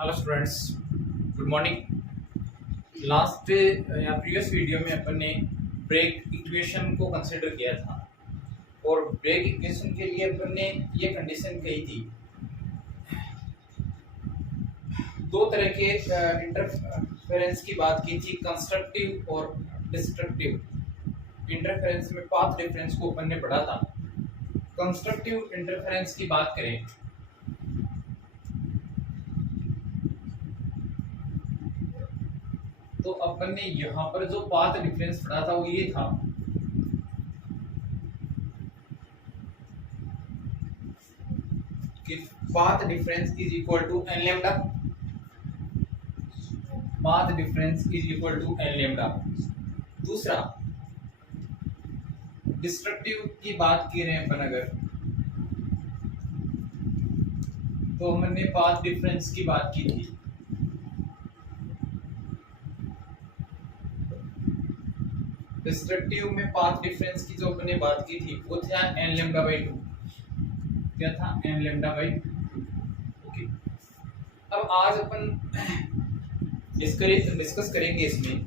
Hello students, good morning. Last या previous video में अपन ने ब्रेक इक्वेशन को कंसिडर किया था और ब्रेक इक्वेशन के लिए अपन ने ये कंडीशन कही थी। दो तरह के इंटरफेरेंस की बात की थी, कंस्ट्रक्टिव और डिस्ट्रक्टिव। इंटरफेरेंस में पाथ डिफरेंस को अपन ने पढ़ा था। कंस्ट्रक्टिव इंटरफेरेंस की बात करें तो अपन ने यहाँ पर जो पाथ डिफरेंस पढ़ा था वो ये था कि path difference is equal to n lambda. Path difference is equal to n lambda. दूसरा, डिस्ट्रक्टिव की बात की रहे हैं अपन अगर, तो हमने पाथ डिफरेंस की बात की थी। डिस्ट्रक्टिव में पाथ डिफरेंस की जो अपन ने बात की थी वो था एन लेम्डा बाई 2। क्या था? N lambda by 2। ओके, अब आज अपन डिस्कस करेंगे इसमें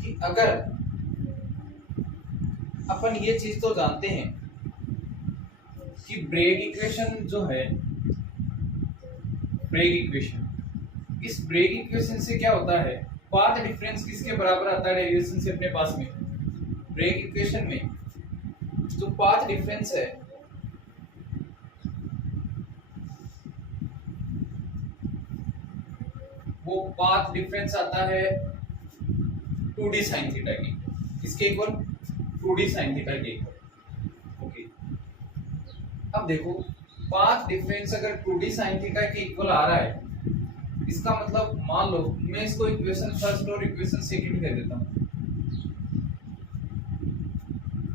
कि अगर अपन ये चीज तो जानते हैं कि ब्रेग इक्वेशन जो है, ब्रेग इक्वेशन, इस ब्रेग इक्वेशन से क्या होता है, पाथ डिफरेंस किसके बराबर आता है डेरिवेशन से अपने पास में। ब्रेग इक्वेशन में जो पाथ डिफरेंस है वो पाथ डिफरेंस आता है 2d sin थीटा की, इसके इक्वल 2d sin थीटा के इक्वल। ओके, अब देखो पाथ डिफरेंस अगर 2d sin थीटा के इक्वल आ रहा है, इसका मतलब मान लो मैं इसको इक्वेशन फर्स्ट और इक्वेशन सेकंड कह देता हूं।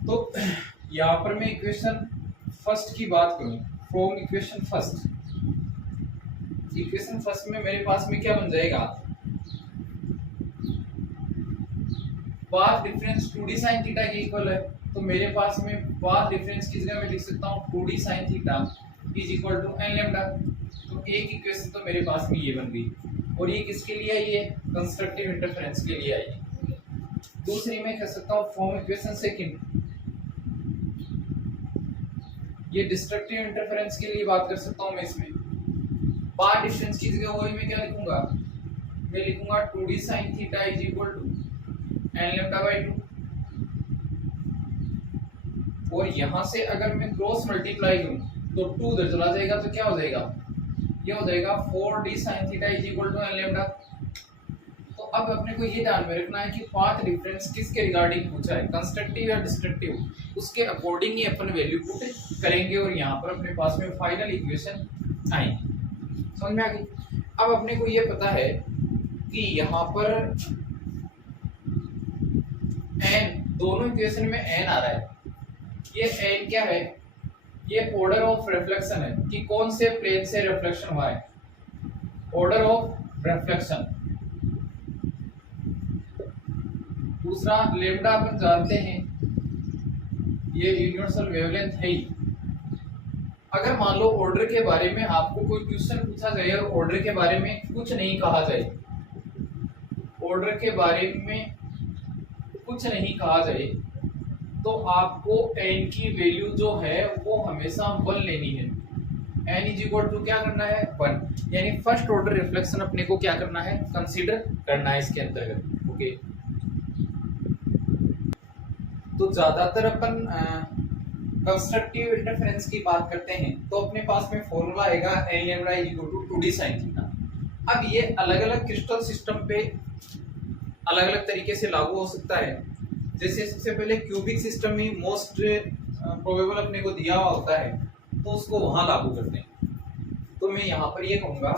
तो यहां पर मैं इक्वेशन फर्स्ट की बात करूं, from equation first, equation first में मेरे पास में क्या बन जाएगा, path difference 2d sin theta के इक्वल है। तो मेरे पास में पाथ डिफरेंस की जगह मैं लिख सकता हूं 2d sin theta is equal to n lambda. तो एक इक्वेशन तो मेरे पास में ये बन गई, और ये किसके लिए आई है, कंस्ट्रक्टिव इंटरफेरेंस के लिए आई है। दूसरी मैं कह सकता हूं फ्रॉम इक्वेशन सेकंड, ये डिस्ट्रक्टिव इंटरफेरेंस के लिए बात कर सकता हूं मैं। इसमें पाथ डिफरेंस की जगह वही मैं क्या लिखूंगा, मैं लिखूंगा 2d sin theta is equal to n lambda by 2। और यहां से अगर मैं क्रॉस मल्टीप्लाई करूं तो 2 उधर चला जाएगा, तो क्या हो जाएगा, ये हो जाएगा 4d sin theta is equal to n lambda. तो अब अपने को ये ध्यान में रखना है कि पाथ डिफरेंस किसके रिगार्डिंग पूछा है, कंस्ट्रक्टिव या डिस्ट्रक्टिव, उसके अकॉर्डिंग ही अपन वैल्यू पुट करेंगे और यहाँ पर अपने पास में फाइनल इक्वेशन आएगी। समझ में आ गई? अब अपने को ये पता है कि यहाँ पर n, दोनों इक्वेशन में n आ रहा है। ये n क्या है, ये ऑर्डर ऑफ रिफ्लेक्शन है कि कौन से प्लेन से रिफ्लेक्शन हुआ है, ऑर्डर ऑफ रिफ्लेक्शन। दूसरा, लेम्डा अपन जानते हैं ये यूनिवर्सल वेवलेंथ है ही। अगर मान लो ऑर्डर के बारे में आपको कोई क्वेश्चन पूछा जाए और ऑर्डर के बारे में कुछ नहीं कहा जाए, ऑर्डर के बारे में कुछ नहीं कहा जाए, तो आपको n की वैल्यू जो है वो हमेशा 1 लेनी है। n इज इक्वल टू क्या करना है, 1, यानी फर्स्ट ऑर्डर रिफ्लेक्शन अपने को क्या करना है, कंसीडर करना है इसके अंतर्गत। ओके, तो ज्यादातर अपन कंस्ट्रक्टिव इंटरफेरेंस की बात करते हैं तो अपने पास में फॉर्मूला आएगा n lambda is equal to 2d sin theta. अब ये अलग अलग क्रिस्टल सिस्टम पे अलग अलग तरीके से लागू हो सकता है। जैसे सबसे पहले क्यूबिक सिस्टम में मोस्ट प्रोबेबल अपने को दिया हुआ होता है तो उसको वहां लागू करते हैं। तो मैं यहाँ पर ये कहूंगा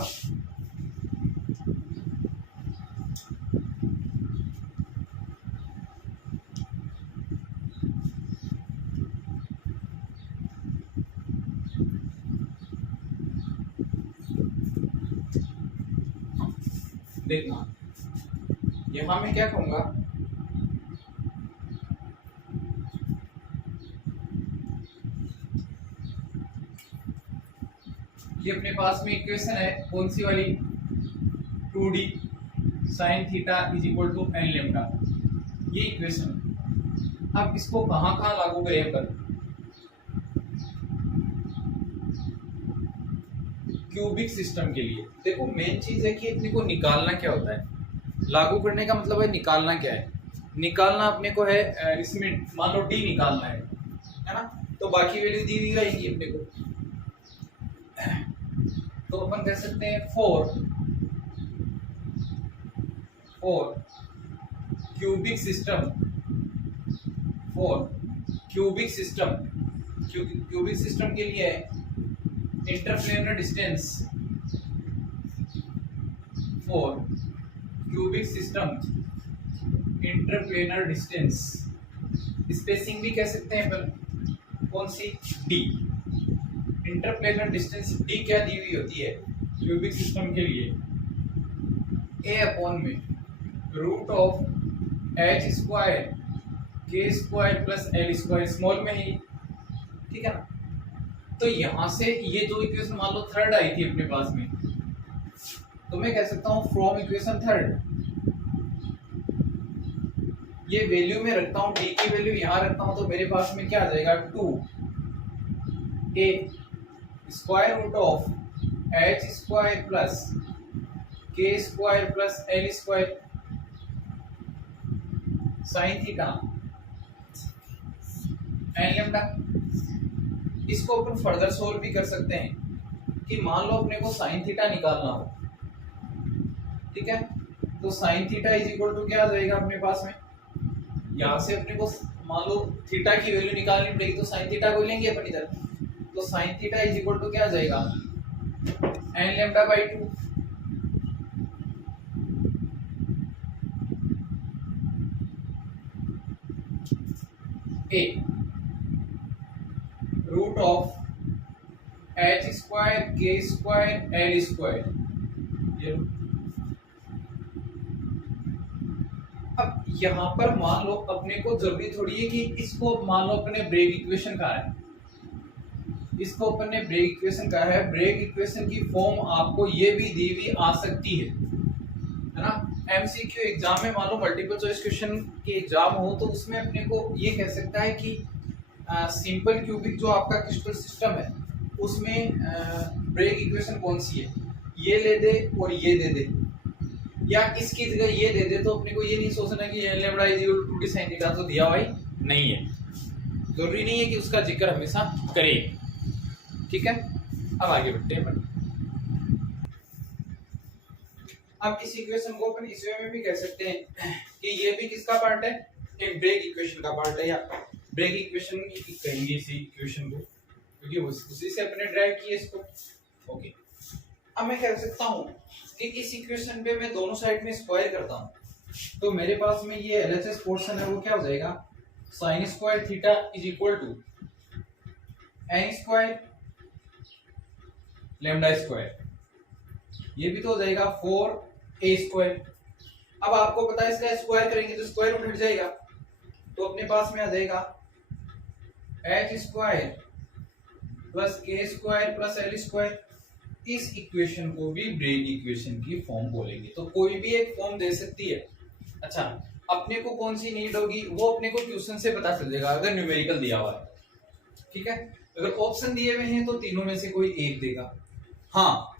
देखना, यहाँ मैं क्या कहूंगा, ये अपने पास में इक्वेशन है कौन सी वाली, 2d sin theta is equal to n lambda, ये इक्वेशन। अब इसको कहाँ कहाँ लागू करें अपन, क्यूबिक सिस्टम के लिए। देखो मेन चीज है कि अपने को निकालना क्या होता है, लागू करने का मतलब है निकालना क्या है। निकालना अपने को है इसमें मान लो डी निकालना है ना, तो बाकी वैल्यू दी हुई रहेगी अपने को। तो अपन कह सकते हैं four cubic system, cubic system के लिए interplanar distance for cubic system, interplanar distance, spacing भी कह सकते हैं अपन, कौन सी, डी। इंटरप्लेनर डिस्टेंस डी क्या दी हुई होती है क्यूबिक सिस्टम के लिए, ए अपॉन में root of h square k square plus l square, small में ही, ठीक है ना। तो यहां से ये जो इक्वेशन मान लो थर्ड आई थी अपने पास में, तो मैं कह सकता हूं फ्रॉम इक्वेशन थर्ड, ये वैल्यू में रखता हूं, डी की वैल्यू यहां रखता हूं, तो मेरे पास में क्या आ जाएगा, 2 a square root of h square plus k square plus l square sine theta n lambda. इसको अपन फर्दर सोल्व भी कर सकते हैं कि मान लो अपने को साइन थीटा निकालना हो, ठीक है, तो sine theta is equal to क्या आ जाएगा अपने पास में, यहां से अपने को मान लो थीटा की वैल्यू निकालनी पड़ेगी, तो साइन थीटा को लेंगे अपन इधर, तो sine theta is equal to क्या आ जाएगा, n lambda by 2। A root of h square k square l square, ये अब यहां पर मान लो अपने को जरूरी थोड़ी है कि इसको मान लो अपने ब्रेक इक्वेशन का है, इसको अपन ने ब्रेक इक्वेशन का है, ब्रेक इक्वेशन की फॉर्म आपको ये भी दी हुई आ सकती है ना। एमसीक्यू एग्जाम में मान लो मल्टीपल चॉइस क्वेश्चन के एग्जाम हो, तो उसमें अपने को ये कह सकता है कि सिंपल क्यूबिक जो आपका क्रिस्टल सिस्टम है उसमें ब्रेक इक्वेशन कौन सी है, ये ले दे और ये दे दे, या इसकी जगह ये दे दे, तो अपने को ये नहीं सोचना कि l lambda is equal to 2d sin theta तो दिया भाई नहीं है, जरूरी नहीं है कि उसका जिक्र हमेशा करें, ठीक है। अब आगे बढ़ते हैं अपन। अब इस इक्वेशन को अपन इस वे में भी कह सकते हैं कि ये भी किसका पार्ट है, एक ब्रेक इक्वेशन का पार्ट है, या ब्रेक इक्वेशन कहेंगे इसी इक्वेशन को, क्योंकि उसी से अपने ड्राइव किए इसको, ओके। अब मैं कह सकता हूं कि इस इक्वेशन पे मैं दोनों साइड में स्क्वायर करता हूं, तो मेरे पास में ये एलएचएस पोर्शन है वो क्या हो जाएगा, sine square theta is equal to n square lambda square, ये भी तो हो जाएगा 4a स्क्वायर। अब आपको पता है इसका स्क्वायर करेंगे तो स्क्वायर रूट हट जाएगा, तो अपने पास में आ जाएगा H square plus k square plus l square. इस इक्वेशन को भी ब्रेक इक्वेशन की फॉर्म बोलेंगे, तो कोई भी एक फॉर्म दे सकती है। अच्छा, अपने को कौन सी नीड होगी वो अपने को क्वेश्चन से पता चल जाएगा, अगर न्यूमेरिकल दिया हुआ है, ठीक है। अगर ऑप्शन दिए हुए हैं तो तीनों में से कोई एक देगा। हाँ,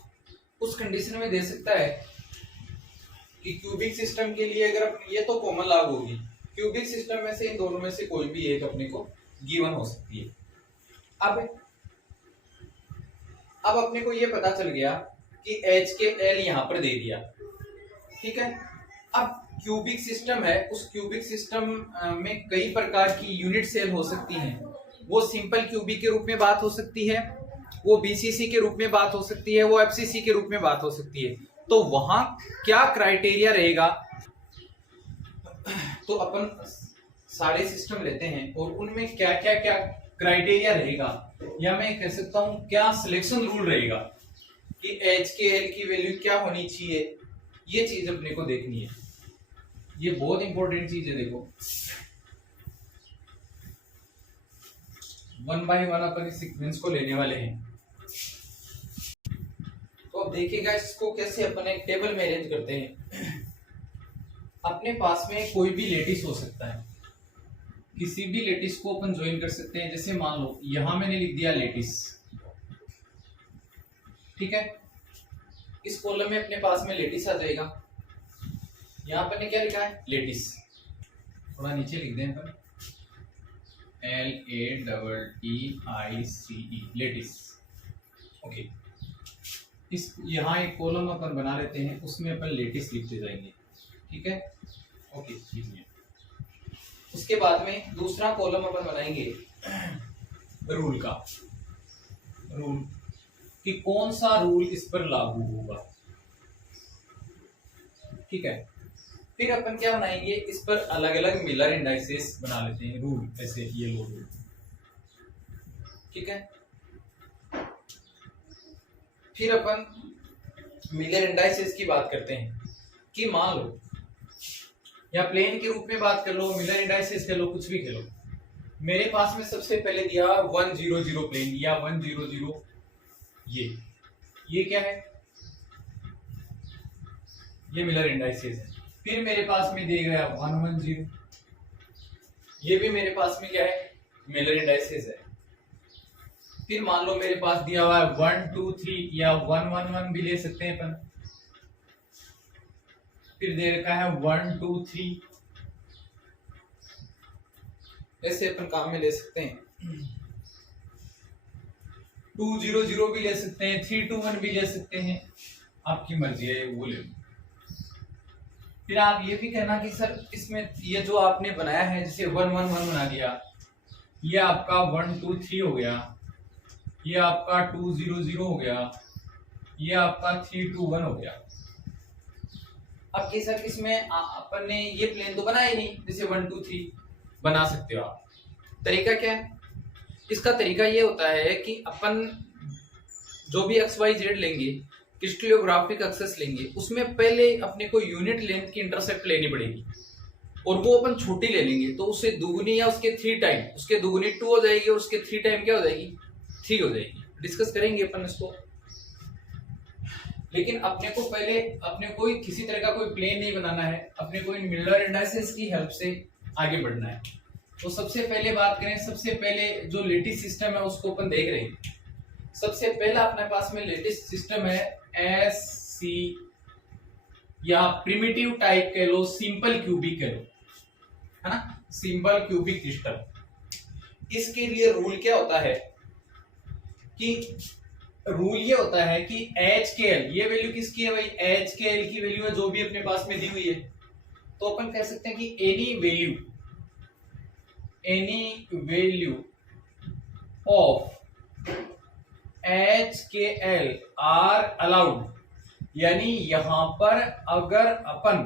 उस कंडीशन में दे सकता है कि क्यूबिक सिस्टम के लिए अगर ये तो कॉमन लागू होगी, क्यूबिक सिस्टम में से इन दोनों में से कोई भी एक अपने को गिवन हो सकती है। अब अपने को ये पता चल गया कि एच के एल यहां पर दे दिया, ठीक है। अब क्यूबिक सिस्टम है, उस क्यूबिक सिस्टम में कई प्रकार की यूनिट सेल हो सकती हैं, वो सिंपल क्यूबिक के रूप में बात हो सकती है, वो बीसीसी के रूप में बात हो सकती है, वो एफसीसी के रूप में बात हो सकती है। तो वहां क्या क्राइटेरिया रहेगा, तो अपन सारे सिस्टम लेते हैं और उनमें क्या क्या क्या क्राइटेरिया रहेगा, या मैं कह सकता हूं क्या सिलेक्शन रूल रहेगा कि एच के एल की वैल्यू क्या होनी चाहिए, ये चीज अपने को देखनी है। ये बहुत इंपॉर्टेंट चीज है। देखो 1 बाय 1 अपन इस सीक्वेंस को लेने वाले हैं। अब देखिएगा इसको कैसे अपन एक टेबल में अरेंज करते हैं। अपने पास में कोई भी लेटिस हो सकता है, किसी भी लेटिस को अपन ज्वाइन कर सकते हैं। जैसे मान लो यहां मैंने लिख दिया लेटिस, ठीक है। इस कॉलम में अपने पास में लेटिस आ जाएगा। यहां पर ने क्या लिखा है, लेटिस। थोड़ा नीचे लिख दें अपन, LATTICE, लेटिस। ओके, इस यहाँ एक कॉलम अपन बना लेते हैं, उसमें अपन लेटिस लिखते जाएंगे, ठीक है। ओके, उसके बाद में दूसरा कॉलम अपन बनाएंगे रूल का, रूल कि कौन सा रूल इस पर लागू होगा, ठीक है। फिर अपन क्या बनाएंगे, इस पर अलग अलग मिलर इंडाइसेस बना लेते हैं, रूल ऐसे ये लो रूल, ठीक है। फिर अपन मिलर इंडाइसेस की बात करते हैं कि मान लो या प्लेन के रूप में बात कर लो, मिलर इंडाइसेस कर लो, कुछ भी कर लो। मेरे पास में सबसे पहले दिया 100 प्लेन या 100, ये क्या है, ये मिलर इंडाइसेस है। फिर मेरे पास में दिया गया 110, ये भी मेरे पास में क्या है, मिलर इंडाइसेस है। फिर मान लो मेरे पास दिया हुआ है 123 या 111 भी ले सकते हैं अपन। फिर दे रखा है 123, ऐसे अपन काम में ले सकते हैं। 200 भी ले सकते हैं, 321 भी ले सकते हैं, आपकी मर्जी है, वो ले लो। फिर आप ये भी कहना कि सर इसमें ये जो आपने बनाया है, जैसे 111 बना दिया, ये आपका 123 हो गया, ये आपका 200 हो गया, ये आपका 321 हो गया। अब ये सर इसमें अपन ने ये प्लेन तो बनाया ही नहीं, जैसे 123 बना सकते हो आप। तरीका क्या है इसका, तरीका ये होता है कि अपन जो भी XYZ लेंगे, क्रिस्टलोग्राफिक एक्सेस लेंगे, उसमें पहले अपने को यूनिट लेंथ की इंटरसेप्ट लेनी पड़ेगी, और वो अपन छोटी ले लेंगे तो उससे दुगनी या उसके 3 टाइम, उसके दुगनी 2 हो जाएगी और उसके 3 टाइम क्या हो जाएगी, 3 हो जाएगी। डिस्कस करेंगे अपन इसको। लेकिन अपने को पहले अपने कोई किसी तरह का कोई प्लेन नहीं बनाना है, अपने को इन मिलर इंडाइसेस की हेल्प से आगे बढ़ना है। तो सबसे पहले बात करें, सबसे पहले जो लेटिस सिस्टम है उसको अपन देख रहे हैं। सबसे पहला अपने पास में लेटिस सिस्टम है SC, या प्रिमिटिव टाइप कह लो, सिंपल क्यूबिक कह लो, है ना, सिंपल क्यूबिक सिस्टम। इसके लिए रूल क्या होता है कि रूल ये होता है कि HKL, ये वैल्यू किसकी है भाई, HKL की वैल्यू है जो भी अपने पास में दी हुई है। तो अपन कह सकते हैं कि any value of HKL are allowed, यानी यहां पर अगर अपन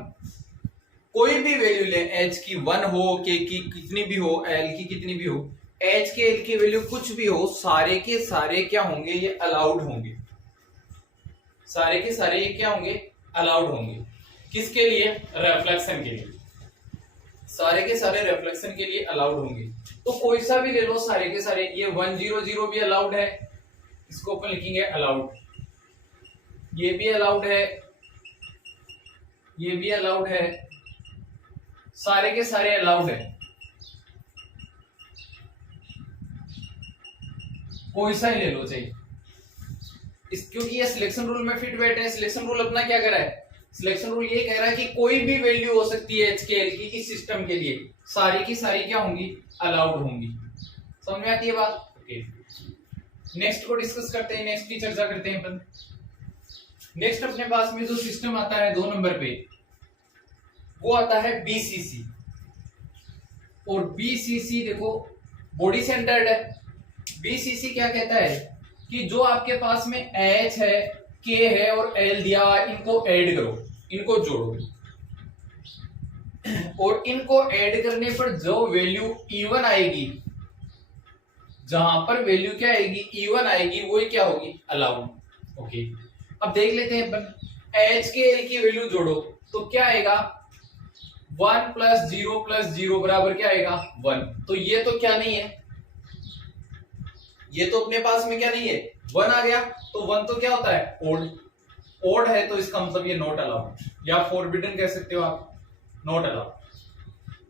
कोई भी वैल्यू ले, H की 1 हो, K की कितनी भी हो, L की कितनी भी हो, HKL की वैल्यू कुछ भी हो, सारे के सारे क्या होंगे, ये अलाउड होंगे। सारे के सारे ये क्या होंगे, अलाउड होंगे। किसके लिए, रिफ्लेक्शन के लिए, सारे के सारे रिफ्लेक्शन के लिए अलाउड होंगे। तो कोई सा भी ले लो, सारे के सारे, ये 100 भी अलाउड है, इसको अपन लिखेंगे अलाउड, ये भी अलाउड है, ये भी अलाउड है, सारे के सारे अलाउड है। कोई सा ही ले लो चाहिए क्योंकि ये सिलेक्शन रूल में फिट बैठे हैं। सिलेक्शन रूल अपना क्या कर रहा है, सिलेक्शन रूल ये कह रहा है कि कोई भी वैल्यू हो सकती है HKL की इस सिस्टम के लिए, सारी की सारी क्या होंगी, अलाउड होंगी। समझ में आती है बात। ओके, नेक्स्ट को डिस्कस करते हैं, नेक्स्ट की चर्चा करते हैं अपन। नेक्स्ट अपने पास में जो सिस्टम आता है 2 नंबर पे, वो आता है BCC। और BCC देखो बॉडी सेंटर्ड है। BCC क्या कहता है कि जो आपके पास में H है, K है और L दिया, इनको ऐड करो, इनको जोड़ो, और इनको ऐड करने पर जो वैल्यू इवन आएगी, जहां पर वैल्यू क्या आएगी, इवन आएगी, वो क्या होगी, अलाउड। ओके, अब देख लेते हैं अपन, HKL की वैल्यू जोड़ो तो क्या आएगा, 1 + 0 + 0 बराबर क्या आएगा, 1। तो ये तो क्या नहीं है, ये तो अपने पास में क्या नहीं है, 1 आ गया। तो 1 तो क्या होता है, ओड। ओड है तो इसका मतलब ये नॉट अलाउड, या फॉरबिडन कह सकते हो आप, नॉट अलाउड।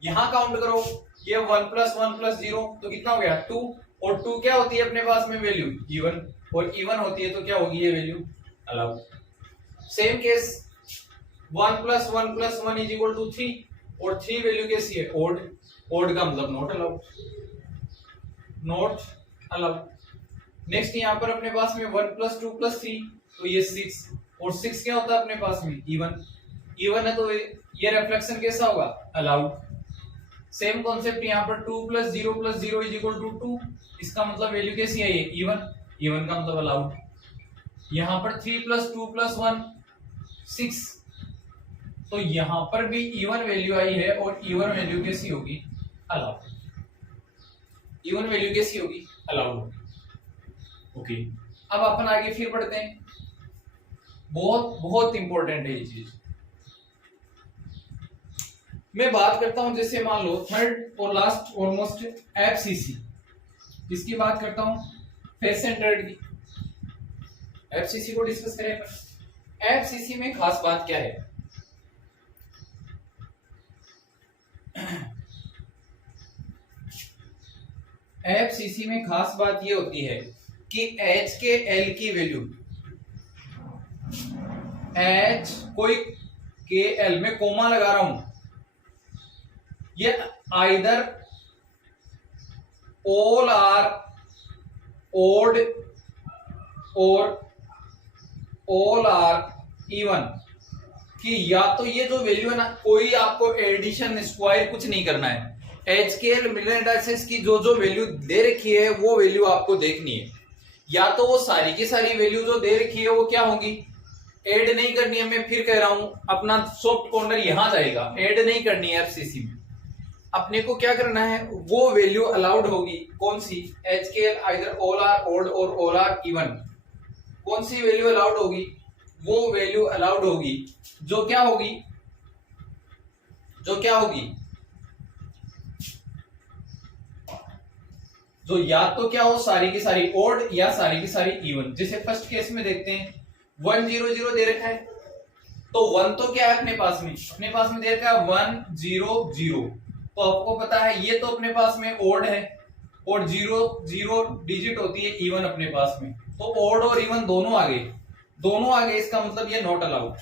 यहां काउंट करो, ये 1 + 1 + 0 तो कितना हो गया 2, और 2 क्या होती है अपने पास में वैल्यू इवन, और इवन होती है तो क्या होगी ये वैल्यू अलाउड। सेम केस 1 + 1 + 1 = 3, और 3 वैल्यू कैसी है ओड, ओड का मतलब not allowed, not allowed. Next यहां पर अपने पास में 1 + 2 + 3 तो ये 6, और 6 क्या होता है अपने पास में इवन, इवन है तो ये रिफ्लेक्शन कैसा होगा अलाउड। सेम कॉन्सेप्ट यहाँ पर 2 + 0 + 0 = 2, इसका मतलब वैल्यू कैसी है ये इवन, इवन का मतलब अलाउड। यहाँ पर 3 + 2 + 1 6, तो यहाँ पर भी इवन वैल्यू आई है, और इवन वैल्यू कैसी होगी अलाउड, इवन वैल्यू कैसी होगी अलाउड। ओके, अब अपन आगे फिर पढ़ते हैं, बहुत बहुत इंपॉर्टेंट है ये चीज। मैं बात करता हूं जैसे मान लो थर्ड और लास्ट ऑलमोस्ट एफसीसी, किसकी बात करता हूं फेस सेंटर्ड की, एफसीसी को डिस्कस करें अपन। एफसीसी में खास बात क्या है, एफसीसी में खास बात ये होती है कि एच के एल की वैल्यू, एच कोई के एल में कोमा लगा रहा हूं, ये आइदर ऑल आर ओड और ऑल आर इवन, कि या तो ये जो वैल्यू है ना, कोई आपको एडिशन स्क्वायर कुछ नहीं करना है, H k L Miller indices की जो जो वैल्यू दे रखी है वो वैल्यू आपको देखनी है, या तो वो सारी की सारी वैल्यू जो दे रखी है वो क्या होगी ऐड नहीं करनी है। मैं फिर कह रहा हूं अपना सॉफ्ट कॉर्नर यहां जाएगा, ऐड नहीं करनी है एफसीसी में, अपने को क्या करना है वो वैल्यू अलाउड होगी, कौन सी h k l either all are odd और ऑल आर इवन, कौन सी वैल्यू अलाउड होगी, वो वैल्यू अलाउड होगी जो क्या होगी, जो क्या होगी, जो या तो क्या हो सारी की सारी ओड या सारी की सारी इवन। जैसे फर्स्ट केस में देखते हैं 1 0 0 दे रखा है, तो 1 तो क्या है अपने पास में दे रखा है 1 0 0, तो आपको पता है ये तो अपने पास में ओड है, और 0 0 डिजिट होती है इवन अपने पास में, तो ओड और इवन दोनों आ गए, दोनों आ गए, इसका मतलब ये नॉट अलाउड,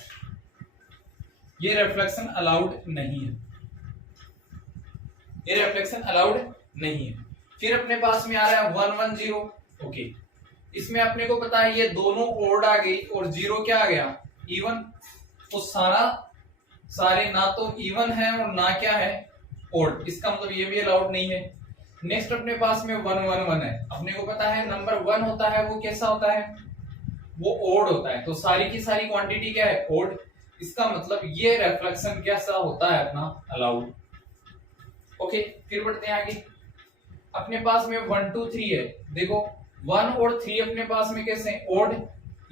ये रिफ्लेक्शन अलाउड नहीं है, ये रिफ्लेक्शन अलाउड नहीं है। फिर अपने पास में आ रहा है 1 1 0, ओके, इसमें अपने को पता है ये दोनों ओड आ गई और 0 क्या आ गया इवन, तो सारे ना तो इवन है और ना क्या है ओड, इसका मतलब ये भी अलाउड नहीं है। नेक्स्ट अपने पास में 1 1 1 है, अपने को पता है नंबर 1 होता है वो कैसा होता है, वो ओड होता है, तो सारी की सारी क्वांटिटी क्या है ओड, इसका मतलब ये रिफ्लेक्शन कैसा होता है अपना अलाउड। ओके, फिर बढ़ते हैं आगे, अपने पास में 1 2 3 है, देखो 1 और 3 अपने पास में कैसे हैं ओड,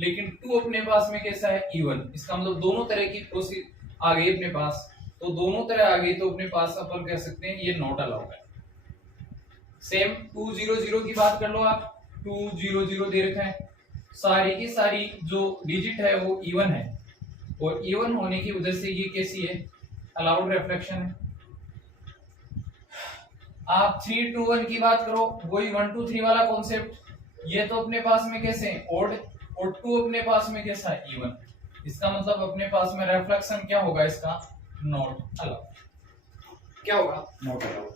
लेकिन 2 अपने पास में कैसा है इवन, इसका मतलब दोनों तरह की प्रोसेस आ गई अपने पास, तो दोनों तरह आ गई तो अपने पास अपन कह सकते हैं ये नॉट अलाउड है। सेम 2 0 0 की बात कर लो आप, 2 0 0 दे रखा है, सारी की सारी जो डिजिट है वो इवन है, और इवन होने की वजह से ये कैसी है अलाउड रिफ्लेक्शन है। आप 3 2 1 की बात करो, वही 1 2 3 वाला कॉन्सेप्ट, ये तो अपने पास में कैसे है ओड, और 2 अपने पास में कैसा है इवन, इसका मतलब अपने पास में रिफ्लेक्शन क्या होगा इसका नॉट अलाउड, क्या होगा नॉट अलाउड।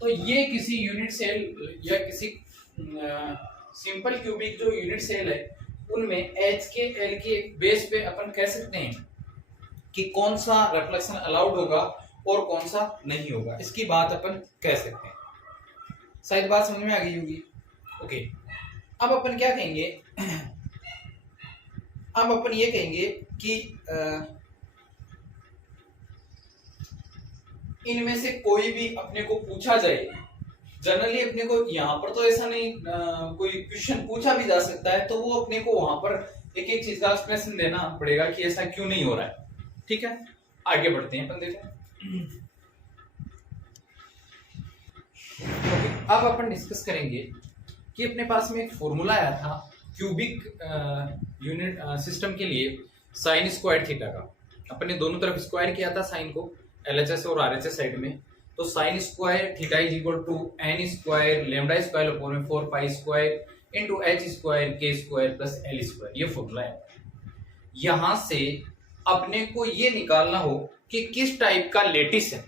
तो ये किसी यूनिट सेल या किसी सिंपल क्यूबिक जो यूनिट सेल है उनमें एच के एल के बेस पे अपन कह सकते हैं कि कौन सा रिफ्लेक्शन अलाउड होगा और कौन सा नहीं होगा, इसकी बात अपन कह सकते हैं। शायद बात समझ में आ गई होगी। ओके, अब अपन क्या कहेंगे, अब अपन ये कहेंगे कि इनमें से कोई भी अपने को पूछा जाए, जनरली अपने को यहाँ पर तो ऐसा नहीं, कोई क्वेश्चन पूछा भी जा सकता है तो वो अपने को वहां पर एक एक चीज का एक्सप्लेनेशन देना पड़ेगा कि ऐसा क्यों नहीं हो रहा है। ठीक है, आगे बढ़ते हैं अपन, देखो अब अपन डिस्कस करेंगे कि अपने पास में एक फॉर्मूला आया था क्यूबिक यूनिट सिस्टम के लिए, साइन स्क्वायर थीटा का, अपने दोनों तरफ स्क्वायर किया था साइन को, एलएचएस और आरएचएस साइड में, तो sine square theta is equal to n square lambda square upon में 4 pi square into h square k square plus l square, ये फॉर्मूला है। यहां से अपने को ये निकालना हो कि किस टाइप का लेटिस है,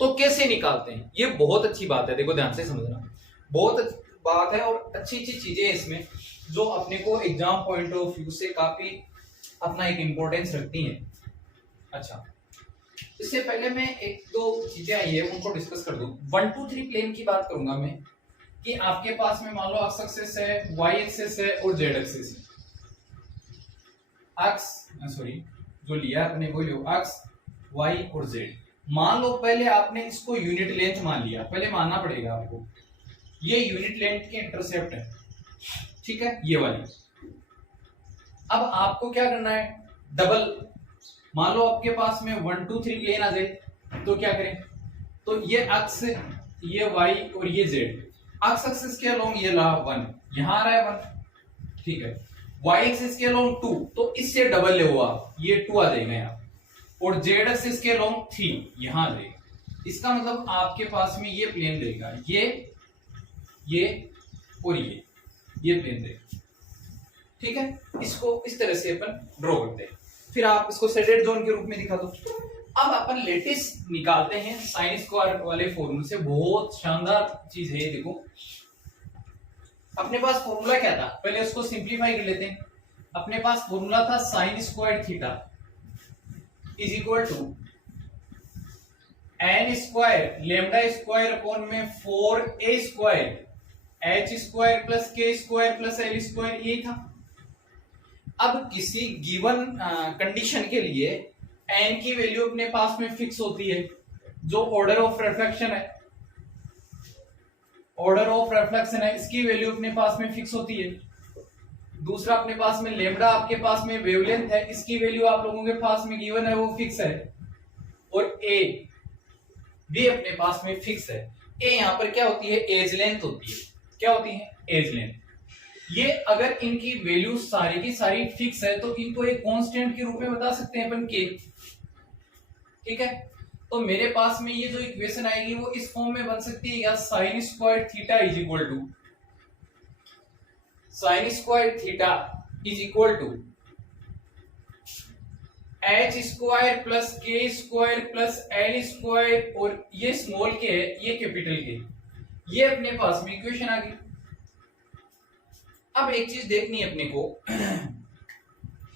तो कैसे निकालते हैं, ये बहुत अच्छी बात है, देखो ध्यान से समझना, बहुत अच्छी बात है और अच्छी अच्छी चीजें हैं इसमें जो अपने को एग्जाम पॉइंट ऑफ व्यू से काफी अपना एक इंपॉर्टेंस रखती हैं। अच्छा, इससे पहले मैं एक दो चीजें आई है उनको डिस्कस कर दूं। 1 2 3 प्लेन की बात करूंगा मैं, कि आपके पास में मान लो एक्स एक्सिस है, वाई एक्सिस है और जेड एक्सिस है। जो लिया अपने वो लो एक्स वाई और जेड। मान लो पहले आपने इसको यूनिट लेंथ मान लिया, पहले मानना पड़ेगा आपको, ये यूनिट लेंथ के इंटरसेप्ट है, ठीक है, ये वाली। अब आपको क्या करना है, डबल, मान लो आपके पास में 1 2 3 प्लेन आ जाए, तो क्या करें, तो ये एक्स, ये वाई और ये जेड, एक्स एक्सिस के अलोंग ये ला 1, यहां आ रहा है 1, ठीक है, वाई एक्सिस के अलोंग 2, तो इससे डबल ले हुआ, ये 2 आ जाएगा यहाँ, और जेड एक्सिस के अलोंग 3 यहां आ जाएगा। इसका मतलब आपके पास में ये प्लेन रहेगा, ये और ये प्लेन रहेगा, ठीक है। इसको इस तरह से अपन ड्रॉ करते हैं, फिर आप इसको शेडेड जोन के रूप में दिखा दो। अब अपन लेटिस निकालते हैं साइन स्क्वायर वाले फॉर्मूले से, बहुत शानदार चीज है ये, देखो अपने पास फॉर्मूला क्या था, पहले उसको सिंप्लीफाई कर लेते हैं। अपने पास फॉर्मूला था sine square theta is equal to n square lambda square upon में 4a square h square plus k square plus l square, यही था। अब किसी गिवन कंडीशन के लिए एन की वैल्यू अपने पास में फिक्स होती है, जो ऑर्डर ऑफ रिफ्लेक्शन है, ऑर्डर ऑफ रिफ्लेक्शन है, इसकी वैल्यू अपने पास में फिक्स होती है। दूसरा अपने पास में लेम्डा आपके पास में वेवलेंथ है, इसकी वैल्यू आप लोगों के पास में गिवन है, वो फिक्स है, और ए भी अपने पास में फिक्स है। ए यहां पर क्या होती है, एज लेंथ होती है, क्या होती है, एज लेंथ। ये अगर इनकी वैल्यू सारी की सारी फिक्स है तो इनको एक कांस्टेंट के रूप में बता सकते हैं अपन के, ठीक है। तो मेरे पास में ये जो इक्वेशन आएगी वो इस फॉर्म में बन सकती है, या sine square theta is equal to sine square theta is equal to h square plus k square plus l square, और ये स्मॉल के है, ये कैपिटल के, ये अपने पास में इक्वेशन आ गई। अब एक चीज देखनी है अपने को,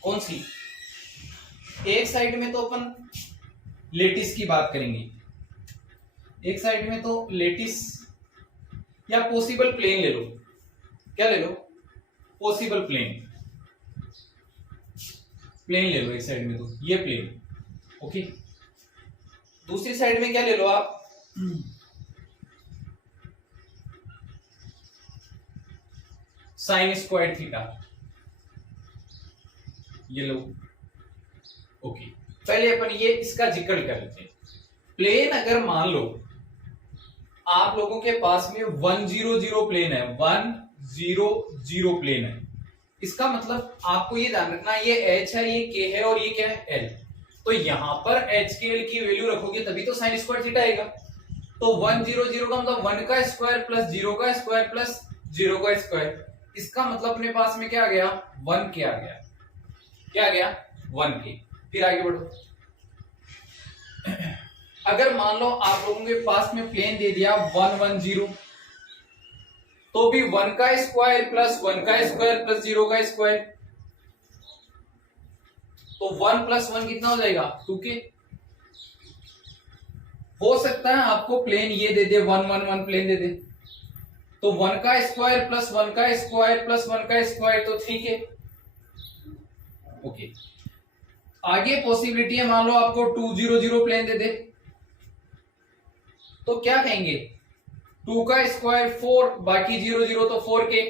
कौन सी, एक साइड में तो अपन लेटिस की बात करेंगे, एक साइड में तो लेटिस या पॉसिबल प्लेन ले लो, क्या ले लो, पॉसिबल प्लेन, प्लेन ले लो एक साइड में, तो ये प्लेन, ओके। दूसरी साइड में क्या ले लो आप, साइन स्क्वायर थीटा, ये लो, ओके। पहले अपन ये इसका जिक्र कर लेते हैं। प्लेन अगर मान लो आप लोगों के पास में 1 0 0 प्लेन है, 1 0 0 प्लेन है, इसका मतलब आपको ये ध्यान रखना, ये h है, ये k है और ये क्या है, l। तो यहां पर h के l की वैल्यू रखोगे तभी तो साइन स्क्वायर थीटा आएगा। तो 1 0 0 का मतलब 1 का स्क्वायर प्लस 0 का स्क्वायर प्लस 0 का स्क्वायर, इसका मतलब अपने पास में क्या आ गया, 1 के आ गया, क्या आ गया, 1 के। फिर आगे बढ़ो, अगर मान लो आप लोगों के पास में प्लेन दे दिया 1 1 0, तो भी 1 का स्क्वायर प्लस 1 का स्क्वायर प्लस 0 का स्क्वायर, तो 1 प्लस 1 कितना हो जाएगा, 2k। हो सकता है आपको प्लेन ये दे दे 1 1 1 प्लेन दे दे, तो 1 का स्क्वायर प्लस 1 का स्क्वायर प्लस 1 का स्क्वायर, तो 3k, ओके। आगे पॉसिबिलिटी है, मान लो आपको 2 0 0 प्लेन दे दे, तो क्या कहेंगे, 2 का स्क्वायर 4, बाकी 0 0 तो 4k।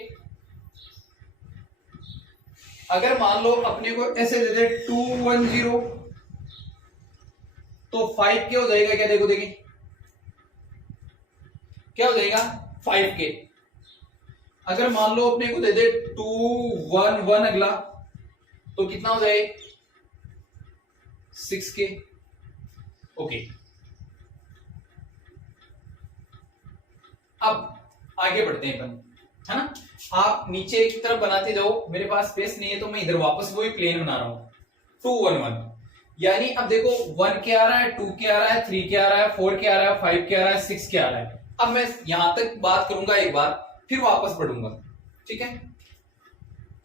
अगर मान लो अपने को ऐसे दे दे 2 1 0, तो 5k हो जाएगा, क्या देखो देखिए क्या हो जाएगा, 5k। अगर मान लो अपने को दे दे 2 1 1 अगला, तो कितना हो जाएगा, 6K। ओके, अब आगे बढ़ते हैं अपन, है ना। आप नीचे एक तरफ बनाते जाओ, मेरे पास स्पेस नहीं है तो मैं इधर वापस वही प्लेन बना रहा हूं। 2 1 1, यानी अब देखो 1 के आ रहा है, 2 के आ रहा है, 3 के आ रहा है, 4 के आ रहा है, 5 के आ रहा है, 6 के आ रहा है। अब मैं यहां तक बात करूंगा एक बार, फिर वापस बढ़ूंगा, ठीक है।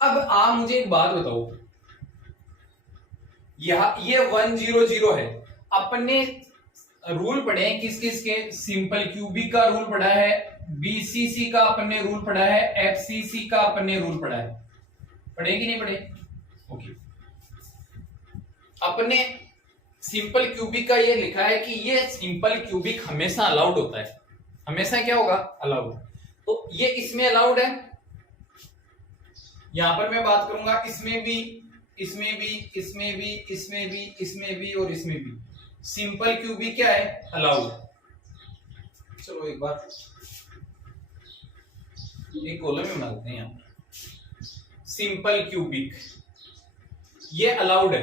अब आप मुझे एक बात बताओ, ये 1 0 0 है। अपन ने रूल पढ़े हैं किस किस के? सिंपल क्यूबिक का रूल पढ़ा है, बीसीसी का अपन ने रूल पढ़ा है, एफसीसी का अपन ने रूल पढ़ा है। पढ़े कि नहीं पढ़े? ओके, अपन ने सिंपल क्यूबिक का ये लिखा है कि ये सिंपल क्यूबिक हमेशा अलाउड होता है। हमेशा क्या होगा? अलाउड। तो ये इसमें अलाउड है, यहां पर मैं बात करूंगा इसमें भी, इसमें भी, इसमें भी, इसमें भी, इसमें भी और इसमें भी। सिंपल क्यूबिक क्या है? अलाउड। चलो एक बार एक कॉलम में बनाते हैं यहां, सिंपल क्यूबिक ये अलाउड है।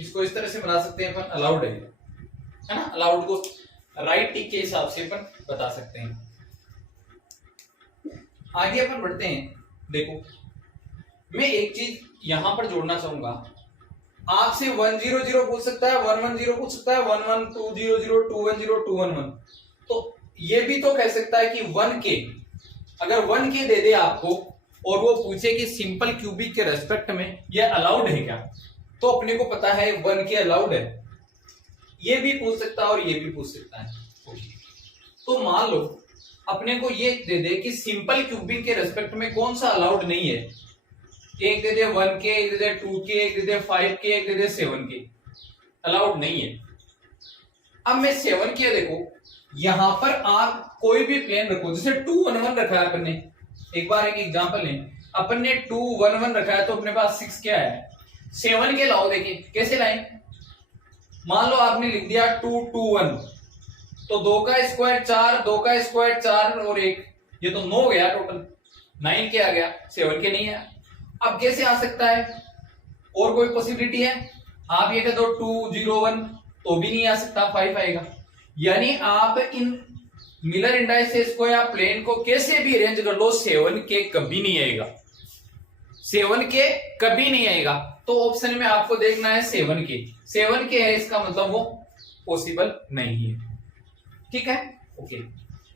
इसको इस तरह से बना सकते हैं अपन, अलाउड है ना। अलाउड को राइट टिक के हिसाब से अपन बता सकते हैं। आगे अपन बढ़ते हैं। देखो, मैं एक चीज यहां पर जोड़ना चाहूंगा, आपसे 1 0 0 पूछ सकता है, 1 1 0 पूछ सकता है, 1 1 2 0 0 2 1 0 2 1 1। तो ये भी तो कह सकता है कि 1K, अगर 1K दे दे आपको और वो पूछे कि सिंपल क्यूबिक के रेस्पेक्ट में ये अलाउड है क्या, तो अपने को पता है 1K अलाउड है। ये भी पूछ सकता है और ये भी पूछ सकता है। तो मान लो अपने को ये दे दे कि सिंपल क्यूबिक के रेस्पेक्ट में कौन सा अलाउड नहीं है। एक दे दे 1K, एक दे दे 2K, एक दे दे 5K, एक दे दे 7K, अलाउड नहीं है। अब मैं 7K देखो, यहां पर आप कोई भी प्लेन रखो, जैसे 2 1 1 रखा है अपन ने, एक बार एक एग्जांपल लें, अपन ने 2 1 1 रखा है तो अपने पास 6 क्या है? 7K लाओ। देखिए कैसे लाएं। मान लो आपने लिख दिया 2 2 1, तो 2 का स्क्वायर 4, 2 का स्क्वायर 4 और 1, ये तो 9 गया टोटल। 9K आ गया, 7K नहीं है। अब कैसे आ सकता है? और कोई पॉसिबिलिटी है? आप ये कह दो 2 0 1, तो भी नहीं आ सकता, 5 आएगा। यानी आप इन मिलर इंडाइसेस को या प्लेन को कैसे भी अरेंज कर लो, 7K कभी नहीं आएगा। 7K कभी नहीं आएगा। तो ऑप्शन में आपको देखना है 7K। 7K है, इसका मतलब वो पॉसिबल नहीं है, ठीक है। ओके,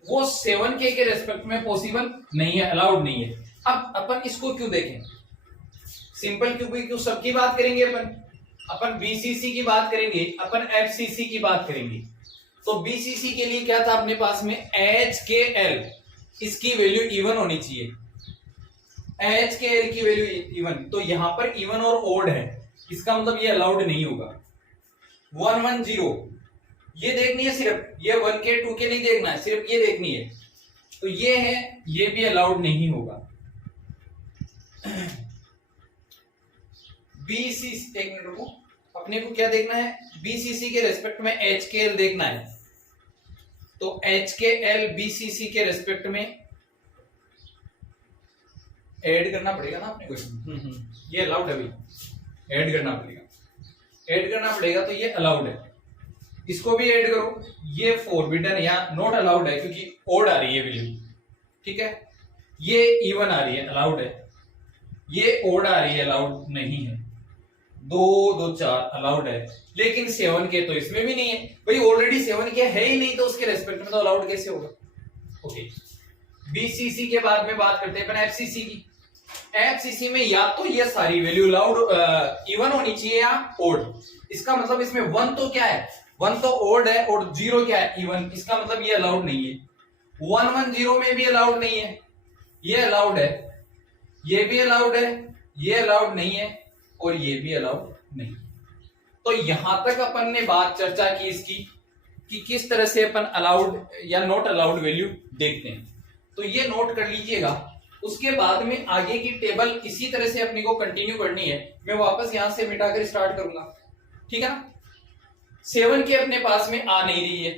वो 7K के रेस्पेक्ट में पॉसिबल नहीं है, अलाउड नहीं है। अब अपन इसको क्यों देखें? सिंपल क्यूबिक क्यों सबकी बात करेंगे अपन बीसीसी की बात करेंगे, अपन एफसीसी की बात करेंगे। तो बीसीसी के लिए क्या था अपने पास में? HKL, इसकी वैल्यू इवन होनी चाहिए। HKL की वैल्यू इवन, तो यहां पर इवन और ओड है, इसका मतलब ये अलाउड नहीं होगा। 1 1 0 ये देखनी है सिर्फ, ये 1K 2K नहीं देखना है, सिर्फ ये देखनी है। तो ये है, ये भी अलाउड नहीं होगा। बीसीसी, एक मिनट रुको, अपने को क्या देखना है? बीसीसी के रेस्पेक्ट में HKL देखना है। तो HKL बीसीसी के रेस्पेक्ट में ऐड करना पड़ेगा ना अपने को। ये अलाउड है भाई, ऐड करना पड़ेगा, ऐड करना पड़ेगा, तो ये अलाउड है। इसको भी ऐड करो, ये फॉरबिडन या नॉट अलाउड है क्योंकि ओड आ रही है वैल्यू, ठीक है। ये इवन आ रही है, अलाउड है। ये ओड आ रही है, अलाउड नहीं है। 2 2 4 अलाउड है, लेकिन 7K तो इसमें भी नहीं है भाई, ऑलरेडी 7K है ही नहीं, तो उसके रेस्पेक्ट में तो अलाउड कैसे होगा? ओके, बीसीसी के बाद में बात करते हैं अपन एफसीसी की। एफसीसी में या तो ये सारी वैल्यू अलाउड इवन होनी चाहिए या ओड। इसका मतलब इसमें 1 तो क्या है? 1 तो ओड है और 0 क्या है? इवन। इसका मतलब ये अलाउड नहीं है। 1 1 0 में भी अलाउड नहीं है, ये अलाउड है, ये भी अलाउड है, ये अलाउड नहीं है और ये भी अलाउड नहीं। तो यहां तक अपन ने बात चर्चा की इसकी कि किस तरह से अपन अलाउड या नॉट अलाउड वैल्यू देखते हैं। तो ये नोट कर लीजिएगा। उसके बाद में आगे की टेबल इसी तरह से अपने को कंटिन्यू करनी है। मैं वापस यहां से मिटाकर स्टार्ट करूंगा, ठीक है ना। 7K अपने पास में आ नहीं रही है,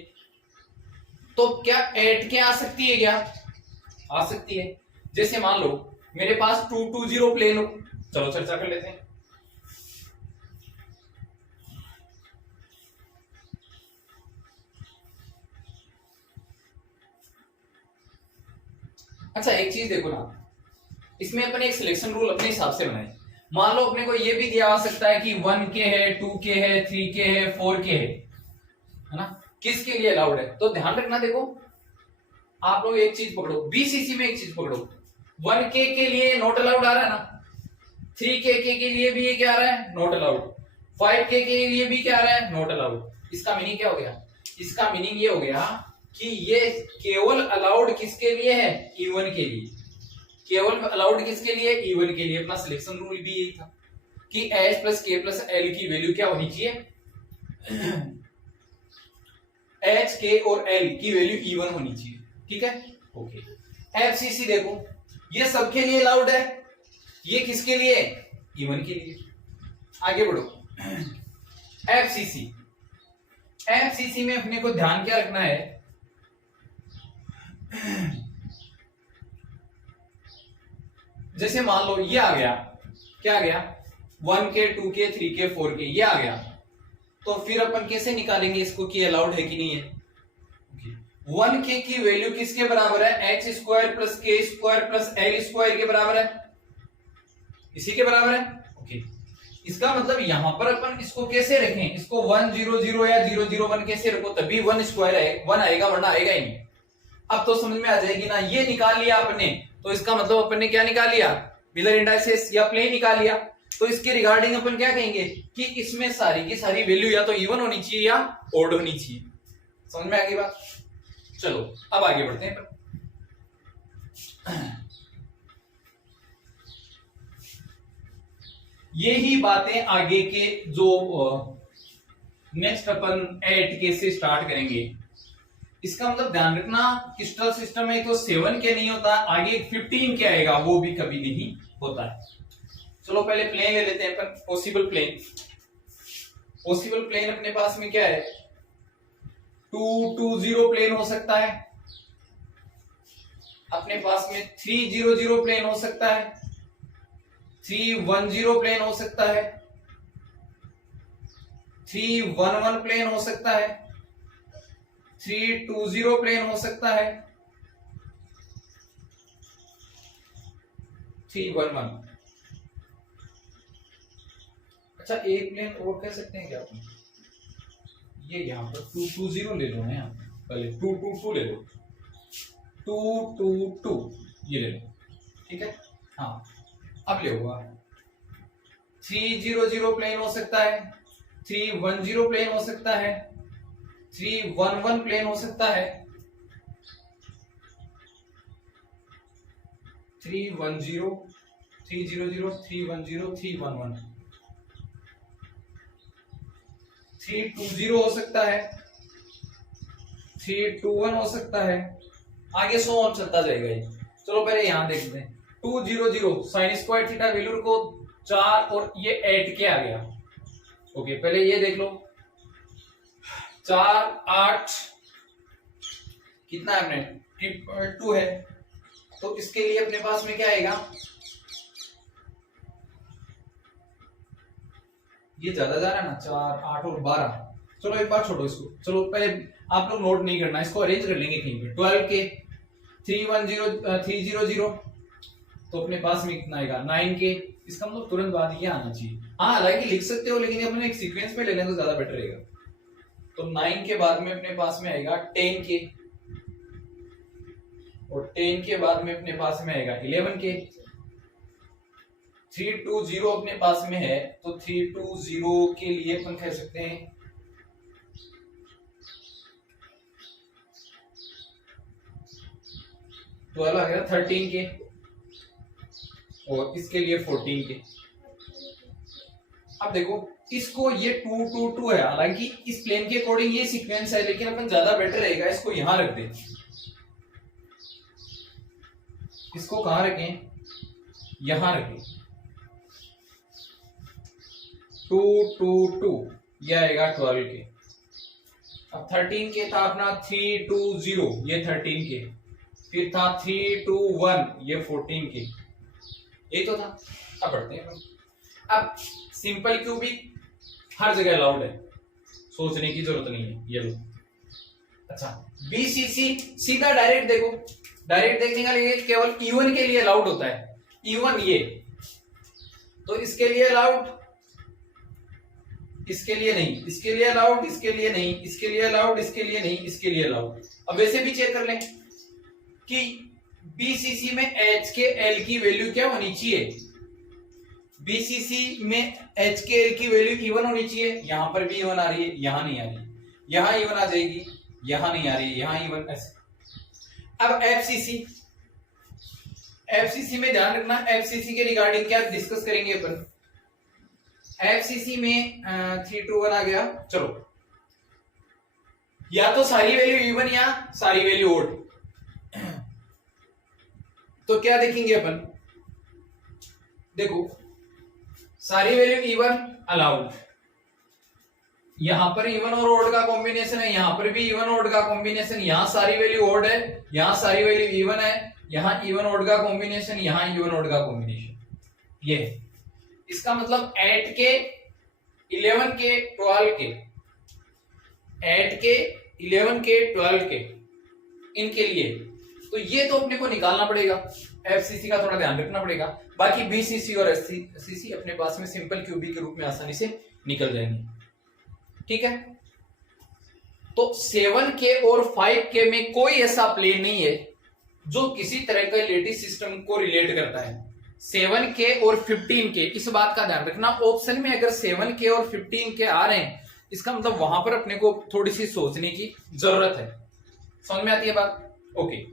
तो क्या 8K आ सकती है? क्या आ सकती है? जैसे मान लो मेरे पास 2 2 0 प्लेन हो, चलो चर्चा कर लेते हैं। अच्छा एक चीज देखो ना, इसमें अपन एक सिलेक्शन रूल अपने हिसाब से बनाए। मान लो अपने को ये भी दिया आ सकता है कि 1K है, 2K है, 3K है, 4K है ना, किसके लिए अलाउड है। तो ध्यान रखना, देखो आप लोग एक चीज पकड़ो, बीसीसी में एक चीज पकड़ो, 1K के लिए नॉट अलाउड आ रहा है ना, 3K के लिए भी ये क्या आ रहा है, नॉट अलाउड, 5K के लिए भी क्या आ रहा है, नॉट अलाउड। इसका मीनिंग क्या हो गया, इसका मीनिंग ये हो गया कि ये केवल अलाउड किसके लिए है, इवन के लिए। केवल अलाउड किसके लिए, इवन के लिए। अपना सिलेक्शन रूल भी यही था कि H plus K plus L की वैल्यू क्या होनी चाहिए, H K और L की वैल्यू इवन होनी चाहिए, ठीक है, ओके। FCC देखो, ये सबके लिए अलाउड है, ये किसके लिए, इवन के लिए। आगे बढ़ो, FCC में अपने को ध्यान क्या रखना है, जैसे मान लो ये आ गया, क्या आ गया, 1K 2K 3K 4K ये आ गया, तो फिर अपन कैसे निकालेंगे इसको कि अलाउड है कि नहीं है। 1K की वैल्यू किसके बराबर है, H square plus K square plus L square के बराबर है, इसी के बराबर है, ओके। इसका मतलब यहां पर अपन इसको कैसे रखें, इसको 1 0 0 या 0 0 1 कैसे रखो, तभी 1 स्क्वायर है, 1 आएगा, वरना आएगा ही नहीं। अब तो समझ में आ जाएगी ना, ये निकाल लिया आपने, तो इसका मतलब अपन ने क्या निकाल लिया, मिलर इंडाइसेस या प्लेन निकाल लिया। तो इसके रिगार्डिंग अपन क्या कहेंगे कि इसमें सारी की सारी वैल्यू या तो इवन होनी चाहिए या ओड होनी चाहिए। समझ में आ गई बात। चलो अब आगे बढ़ते हैं। यही बातें आगे के जो नेक्स्ट अपन 8K से स्टार्ट करेंगे। इसका मतलब ध्यान रखना, क्रिस्टल सिस्टम में तो 7K नहीं होता, आगे 15K आएगा, वो भी कभी नहीं होता है। चलो पहले प्लेन ले लेते हैं अपन, पॉसिबल प्लेन। पॉसिबल प्लेन अपने पास में क्या है, 2 2 0 प्लेन हो सकता है, अपने पास में 3 0 0 प्लेन हो सकता है, 3 1 0 प्लेन हो सकता है, 3 1 1 प्लेन हो सकता है, 3 2 0 प्लेन हो सकता है, 3 1 1। अच्छा एक प्लेन और कह सकते हैं क्या अपन, ये यहाँ पर 2 2 0 ले लो ना, यहाँ पहले 2 2 2 ले लो, 2 2 2 ये ले लो, ठीक है। हाँ अब ले होगा 3 0 0 प्लेन हो सकता है, 3 1 0 प्लेन हो सकता है, 3 1 1 प्लेन हो सकता है, 3 1 0 3 0 0 3 1 0 3 1 1, 3 2 0 हो सकता है, 3 2 1 हो सकता है, आगे सो ऑन चलता जाएगा ये। चलो पहले यहां देखते हैं 2 0 0 साइन स्क्वायर थीटा वैल्यू को 4 और ये 8K आ गया, ओके। पहले ये देख लो 4 8 कितना है अपने 2 है, तो इसके लिए अपने पास में क्या आएगा, ये ज्यादा जा रहा है ना, 4 8 और 12। चलो एक बार छोड़ो इसको, चलो पहले आप लोग नोट नहीं करना, इसको अरेंज कर लेंगे कहीं पे। 12K 3 1 0 3 0 0, तो अपने पास में कितना आएगा 9K। इसका मतलब तुरंत बाद ये आना चाहिए। हाँ हालांकि लिख सकते हो, लेकिन अपने एक सीक्वेंस में ले लें तो ज्यादा बेटर रहेगा। तो 9 के बाद में अपने पास में आएगा 10K, और 10 के बाद में अपने पास में आएगा 11K। 3 2 0 अपने पास में है, तो 3 2 0 के लिए अपन कह सकते हैं 12 आ गया 13K, और इसके लिए 14K। अब देखो इसको ये 2 2 2 है, हालांकि इस प्लेन के अकॉर्डिंग ये सीक्वेंस है, लेकिन अपन ज्यादा बेटर रहेगा इसको यहां रख दें। इसको कहां रखें, यहां रखें। 2 2 2 ये आएगा 12K। अब 13K था अपना 3 2 0 ये 13K, फिर था 3 2 1 ये 14K, यही तो था। अब बढ़ते हैं अपन। अब सिंपल क्यूबिक हर जगह अलाउड है, सोचने की जरूरत नहीं है, ये लो। अच्छा बीसीसी सीधा डायरेक्ट देखो, डायरेक्ट देखने का लिए केवल E1 के लिए अलाउड होता है, E1 ये, तो इसके लिए अलाउड, इसके लिए नहीं, इसके लिए अलाउड, इसके लिए नहीं, इसके लिए अलाउड, इसके लिए नहीं, इसके लिए अलाउड। अब वैसे भी चेक कर लें कि बीसीसी में एच के एल की वैल्यू क्या होनी चाहिए, बीसीसी में एच के एल की वैल्यू E1 होनी चाहिए, यहां पर भी E1 आ रही है, यहां नहीं आ रही, यहां E1 आ जाएगी, यहां नहीं आ रही, यहां E1 ऐसे। अब एफसीसी, एफसीसी में ध्यान रखना, एफसीसी के रिगार्डिंग क्या डिस्कस करेंगे अपन। एफसीसी में 3 to 1 आ गया, चलो या तो सारी वैल्यू इवन या सारी वैल्यू ओड। तो क्या देखेंगे अपन, देखो सारी वैल्यू इवन अलाउड, यहां पर इवन और ओड का कॉम्बिनेशन है, यहां पर भी इवन ओड का कॉम्बिनेशन, यहां सारी वैल्यू ओड है, यहां सारी वैल्यू इवन है, यहां इवन ओड का कॉम्बिनेशन, यहां इवन ओड का कॉम्बिनेशन, ये है। इसका मतलब 8 के 11 के 12 के, 8 के 11 के 12 के, इनके लिए तो ये तो अपने को निकालना पड़ेगा, एफसीसी का थोड़ा ध्यान रखना पड़ेगा। बाकी बीसीसी और एससीसी अपने पास में सिंपल क्यूबिक के रूप में आसानी से निकल जाएंगे, ठीक है। तो 7K और 5K में कोई ऐसा प्लेन नहीं है जो किसी तरह का लैटिस सिस्टम को रिलेट करता है। 7K और 15K, इस बात का ध्यान रखना, ऑप्शन में अगर 7K और 15K आ रहे हैं, इसका मतलब वहां पर अपने को थोड़ी सी सोचने की जरूरत है। समझ में आती है बात? ओके।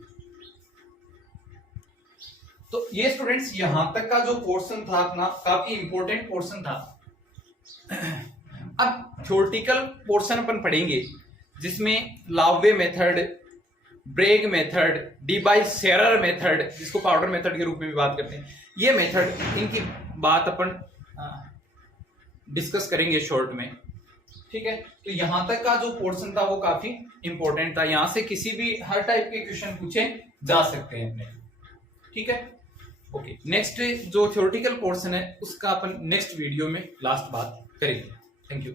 तो ये स्टूडेंट्स यहां तक का जो पोर्शन था अपना, काफी इंपॉर्टेंट पोर्शन था। अब थ्योरेटिकल पोर्शन अपन पढ़ेंगे जिसमें लावे मेथड, ब्रेग मेथड, डी-बाई-सेरर मेथड, जिसको पाउडर मेथड के रूप में भी बात करते हैं, ये मेथड, इनकी बात अपन डिस्कस करेंगे शॉर्ट में, ठीक है। तो यहां तक का जो पोर्शन था वो काफी इंपॉर्टेंट था, यहां से किसी भी हर टाइप के क्वेश्चन पूछे जा सकते हैं अपने, ठीक है। ओके, नेक्स्ट जो थ्योरेटिकल पोर्शन है उसका अपन नेक्स्ट वीडियो में लास्ट बात करेंगे। Thank you.